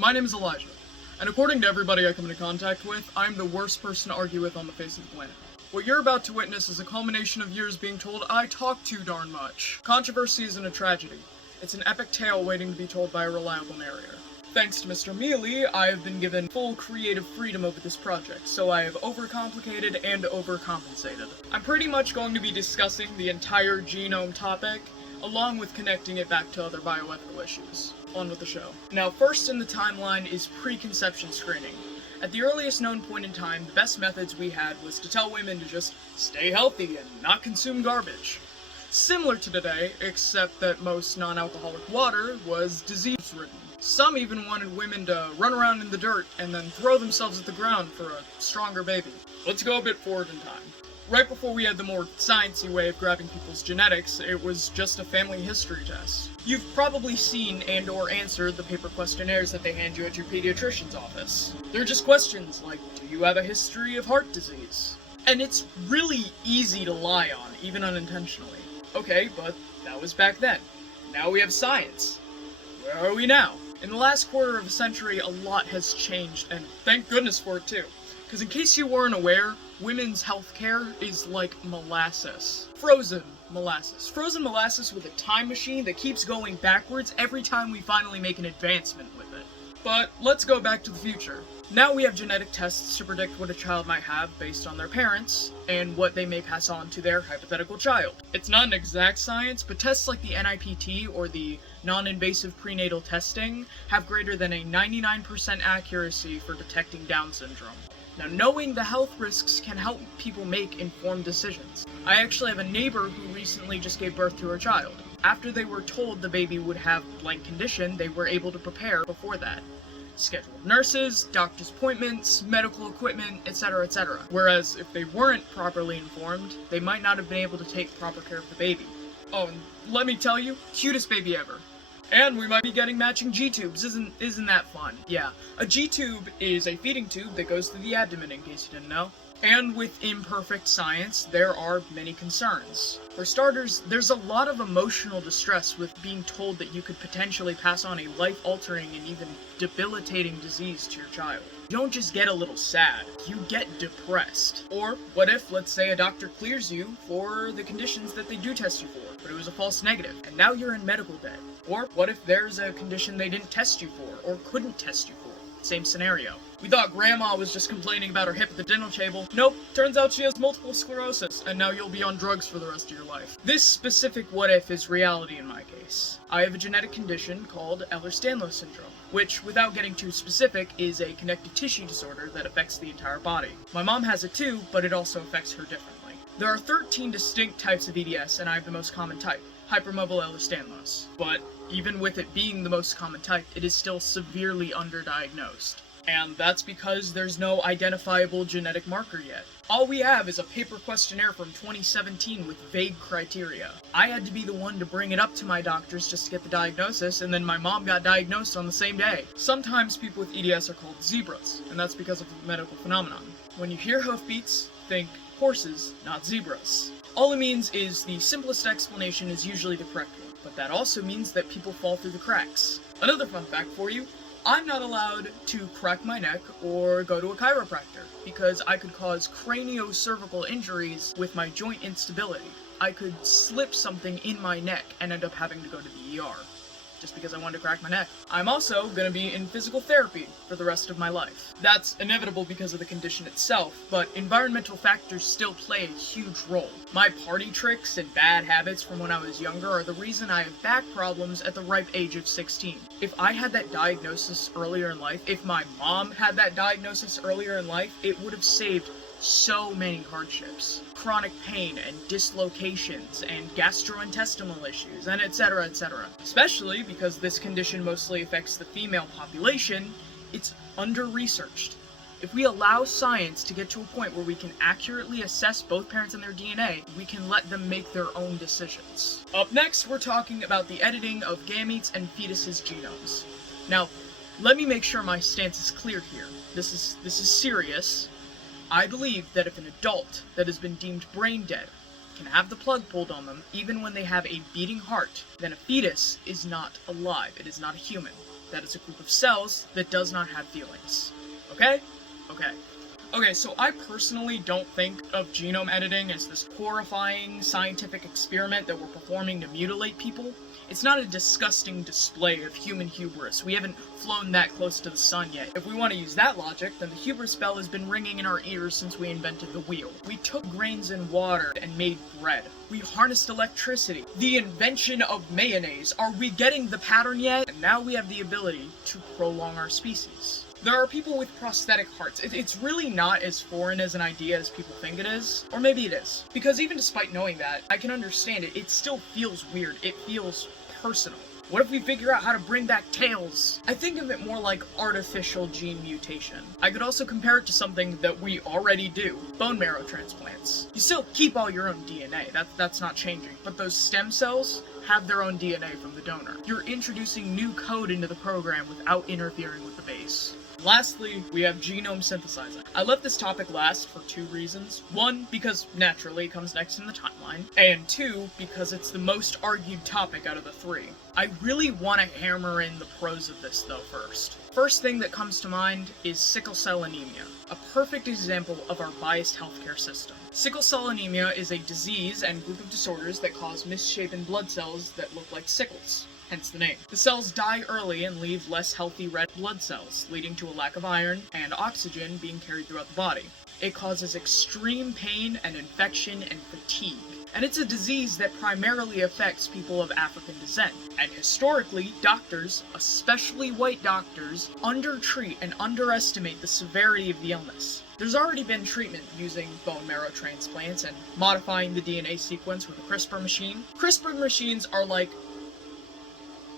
My name is Elijah, and according to everybody I come into contact with, I'm the worst person to argue with on the face of the planet. What you're about to witness is a culmination of years being told I talk too darn much. Controversy isn't a tragedy. It's an epic tale waiting to be told by a reliable narrator. Thanks to Mr. Mealy, I have been given full creative freedom over this project, so I have overcomplicated and overcompensated. I'm pretty much going to be discussing the entire genome topic, along with connecting it back to other bioethical issues. On with the show. Now, first in the timeline is preconception screening. At the earliest known point in time, the best methods we had was to tell women to just stay healthy and not consume garbage. Similar to today, except that most non-alcoholic water was disease-ridden. Some even wanted women to run around in the dirt and then throw themselves at the ground for a stronger baby. Let's go a bit forward in time. Right before we had the more sciencey way of grabbing people's genetics, it was just a family history test. You've probably seen and or answered the paper questionnaires that they hand you at your pediatrician's office. They're just questions like, do you have a history of heart disease? And it's really easy to lie on, even unintentionally. Okay, but that was back then. Now we have science. Where are we now? In the last quarter of a century, a lot has changed, and thank goodness for it too. Because in case you weren't aware, women's health care is like molasses. Frozen molasses. Frozen molasses with a time machine that keeps going backwards every time we finally make an advancement with it. But let's go back to the future. Now we have genetic tests to predict what a child might have based on their parents, and what they may pass on to their hypothetical child. It's not an exact science, but tests like the NIPT or the non-invasive prenatal testing have greater than a 99% accuracy for detecting Down syndrome. Now, knowing the health risks can help people make informed decisions. I actually have a neighbor who recently just gave birth to her child. After they were told the baby would have blank condition, they were able to prepare before that. Scheduled nurses, doctor's appointments, medical equipment, etc., etc. Whereas if they weren't properly informed, they might not have been able to take proper care of the baby. Oh, and let me tell you, cutest baby ever. And we might be getting matching G-tubes, isn't that fun? Yeah, a G-tube is a feeding tube that goes through the abdomen, in case you didn't know. And with imperfect science, there are many concerns. For starters, there's a lot of emotional distress with being told that you could potentially pass on a life-altering and even debilitating disease to your child. You don't just get a little sad, you get depressed. Or, what if, let's say, a doctor clears you for the conditions that they do test you for, but it was a false negative, and now you're in medical debt? Or, what if there's a condition they didn't test you for, or couldn't test you for? Same scenario. We thought Grandma was just complaining about her hip at the dinner table. Nope, turns out she has multiple sclerosis, and now you'll be on drugs for the rest of your life. This specific what if is reality in my case. I have a genetic condition called Ehlers-Danlos syndrome, which, without getting too specific, is a connective tissue disorder that affects the entire body. My mom has it too, but it also affects her differently. There are 13 distinct types of EDS, and I have the most common type, hypermobile Ehlers-Danlos. But even with it being the most common type, it is still severely underdiagnosed. And that's because there's no identifiable genetic marker yet. All we have is a paper questionnaire from 2017 with vague criteria. I had to be the one to bring it up to my doctors just to get the diagnosis, and then my mom got diagnosed on the same day. Sometimes people with EDS are called zebras, and that's because of the medical phenomenon. When you hear hoofbeats, think horses, not zebras. All it means is the simplest explanation is usually the correct one, but that also means that people fall through the cracks. Another fun fact for you, I'm not allowed to crack my neck or go to a chiropractor, because I could cause craniocervical injuries with my joint instability. I could slip something in my neck and end up having to go to the ER, just because I wanted to crack my neck. I'm also gonna be in physical therapy for the rest of my life. That's inevitable because of the condition itself, but environmental factors still play a huge role. My party tricks and bad habits from when I was younger are the reason I have back problems at the ripe age of 16. If I had that diagnosis earlier in life, if my mom had that diagnosis earlier in life, it would have saved so many hardships. Chronic pain and dislocations and gastrointestinal issues and etc., etc. Especially because this condition mostly affects the female population, it's under-researched. If we allow science to get to a point where we can accurately assess both parents and their DNA, we can let them make their own decisions. Up next, we're talking about the editing of gametes and fetuses' genomes. Now, let me make sure my stance is clear here. This is serious. I believe that if an adult that has been deemed brain dead can have the plug pulled on them even when they have a beating heart, then a fetus is not alive. It is not a human. That is a group of cells that does not have feelings. Okay? Okay. Okay, so I personally don't think of genome editing as this horrifying scientific experiment that we're performing to mutilate people. It's not a disgusting display of human hubris. We haven't flown that close to the sun yet. If we want to use that logic, then the hubris bell has been ringing in our ears since we invented the wheel. We took grains in water and made bread. We harnessed electricity. The invention of mayonnaise. Are we getting the pattern yet? And now we have the ability to prolong our species. There are people with prosthetic hearts. It's really not as foreign as an idea as people think it is. Or maybe it is. Because even despite knowing that, I can understand it. It still feels weird. It feels personal. What if we figure out how to bring back tails? I think of it more like artificial gene mutation. I could also compare it to something that we already do. Bone marrow transplants. You still keep all your own DNA. That's not changing. But those stem cells have their own DNA from the donor. You're introducing new code into the program without interfering with the base. Lastly, we have genome synthesizing. I left this topic last for two reasons. One, because naturally it comes next in the timeline, and two, because it's the most argued topic out of the three. I really want to hammer in the pros of this though first. First thing that comes to mind is sickle cell anemia, a perfect example of our biased healthcare system. Sickle cell anemia is a disease and group of disorders that cause misshapen blood cells that look like sickles. Hence the name. The cells die early and leave less healthy red blood cells, leading to a lack of iron and oxygen being carried throughout the body. It causes extreme pain and infection and fatigue. And it's a disease that primarily affects people of African descent. And historically, doctors, especially white doctors, undertreat and underestimate the severity of the illness. There's already been treatment using bone marrow transplants and modifying the DNA sequence with a CRISPR machine. CRISPR machines are like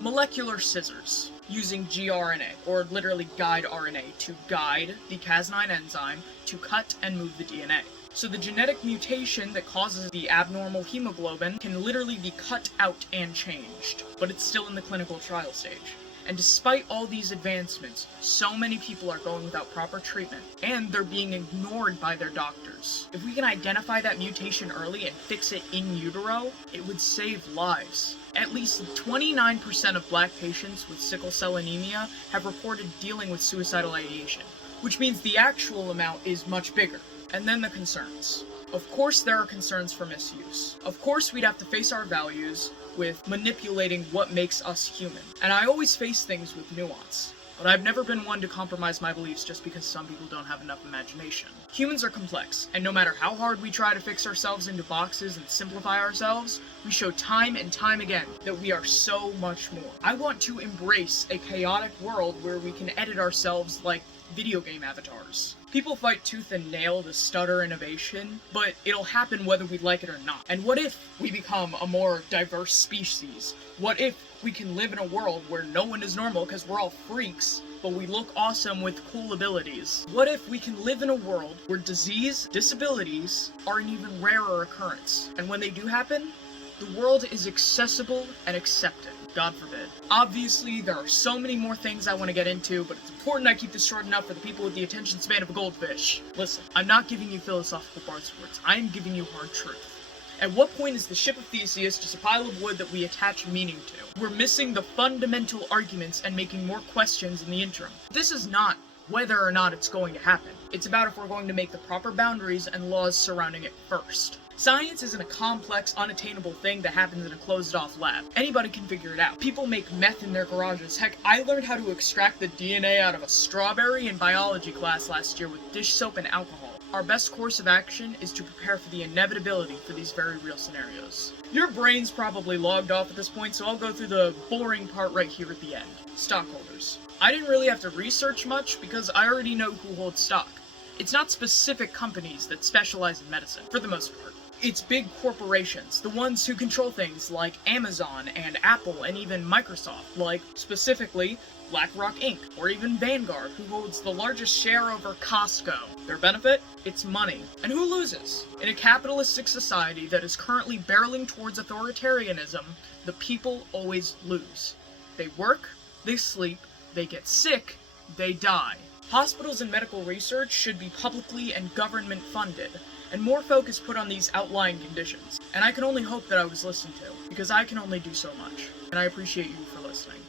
molecular scissors using gRNA, or literally guide RNA, to guide the Cas9 enzyme to cut and move the DNA. So the genetic mutation that causes the abnormal hemoglobin can literally be cut out and changed, but it's still in the clinical trial stage. And despite all these advancements, so many people are going without proper treatment, and they're being ignored by their doctors. If we can identify that mutation early and fix it in utero, it would save lives. At least 29% of black patients with sickle cell anemia have reported dealing with suicidal ideation, which means the actual amount is much bigger. And then the concerns. Of course there are concerns for misuse. Of course we'd have to face our values with manipulating what makes us human. And I always face things with nuance. But I've never been one to compromise my beliefs just because some people don't have enough imagination. Humans are complex, and no matter how hard we try to fix ourselves into boxes and simplify ourselves, we show time and time again that we are so much more. I want to embrace a chaotic world where we can edit ourselves like video game avatars. People fight tooth and nail to stutter innovation, but it'll happen whether we like it or not. And what if we become a more diverse species? What if we can live in a world where no one is normal because we're all freaks, but we look awesome with cool abilities? What if we can live in a world where disabilities are an even rarer occurrence? And when they do happen, the world is accessible and accepted. God forbid. Obviously, there are so many more things I want to get into, but it's important I keep this short enough for the people with the attention span of a goldfish. Listen, I'm not giving you philosophical buzzwords. I am giving you hard truth. At what point is the ship of Theseus just a pile of wood that we attach meaning to? We're missing the fundamental arguments and making more questions in the interim. This is not whether or not it's going to happen. It's about if we're going to make the proper boundaries and laws surrounding it first. Science isn't a complex, unattainable thing that happens in a closed-off lab. Anybody can figure it out. People make meth in their garages. Heck, I learned how to extract the DNA out of a strawberry in biology class last year with dish soap and alcohol. Our best course of action is to prepare for the inevitability for these very real scenarios. Your brain's probably logged off at this point, so I'll go through the boring part right here at the end. Stockholders. I didn't really have to research much because I already know who holds stock. It's not specific companies that specialize in medicine, for the most part. It's big corporations, the ones who control things like Amazon and Apple and even Microsoft, like specifically BlackRock Inc., or even Vanguard, who holds the largest share over Costco. Their benefit? It's money. And who loses? In a capitalistic society that is currently barreling towards authoritarianism, the people always lose. They work, they sleep, they get sick, they die. Hospitals and medical research should be publicly and government funded, and more focus put on these outlying conditions. And I can only hope that I was listened to, because I can only do so much. And I appreciate you for listening.